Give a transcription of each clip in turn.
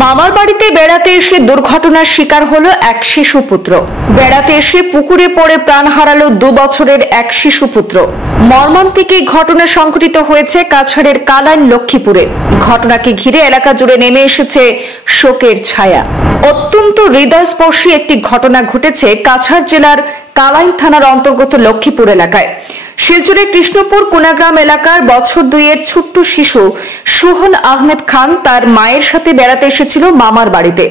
মামার বাড়িতে বেড়াতে এসে দুর্ঘটনার শিকার হলো এক শিশুপুত্র। বেড়াতে এসে পুকুরে পড়ে প্রাণ হারালো 2 বছরের এক শিশুপুত্র। মর্মান্তিক এই ঘটনা সংঘটিত হয়েছে কাছাড়ের কালাইন লক্ষ্মীপুরে। ঘটনাকে ঘিরে এলাকা জুড়ে নেমে এসেছে শোকের ছায়া। অত্যন্ত হৃদয়স্পর্শী একটি ঘটনা ঘটেছে কাছাড় জেলার কালাইন থানার অন্তর্গত লক্ষ্মীপুর এলাকায়। শিলচরের কৃষ্ণপুর কোনাগ্রাম এলাকার বছর 2 ছোট্ট শিশু সুহল আহমেদ খান তার মায়ের সাথে বেড়াতে এসেছিল মামার বাড়িতে,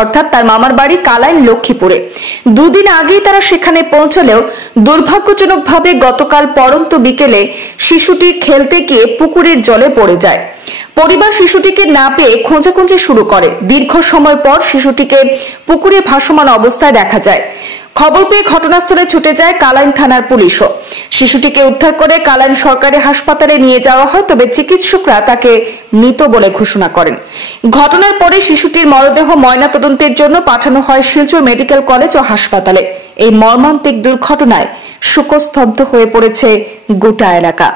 অর্থাৎ তার মামার বাড়ি কালাইন লক্ষ্মীপুরে। 2 দিন আগেই তারা সেখানে পৌঁছলেও দুর্ভাগ্যজনকভাবে গতকাল পড়ন্ত বিকেলে শিশুটি খেলতে গিয়ে পুকুরের জলে পড়ে যায়। পরিবার শিশুটিকে না পেয়ে খোঁজাখুঁজি শুরু করে। দীর্ঘ সময় পর শিশুটিকে পুকুরে ভাসমান অবস্থায় দেখা যায়। খবর পেয়ে ঘটনাস্থলে ছুটে যায় কালাইন থানার পুলিশও। শিশুটিকে উদ্ধার করে কালাইন সরকারি হাসপাতালে নিয়ে যাওয়া হয়, তবে চিকিৎসকরা তাকে মৃত বলে ঘোষণা করেন। ঘটনার পরে শিশুটির মরদেহ ময়নাতদন্তের জন্য পাঠানো হয় শিলচর মেডিকেল কলেজ ও হাসপাতালে। এই মর্মান্তিক দুর্ঘটনায় শোকস্তব্ধ হয়ে পড়েছে গোটা এলাকা।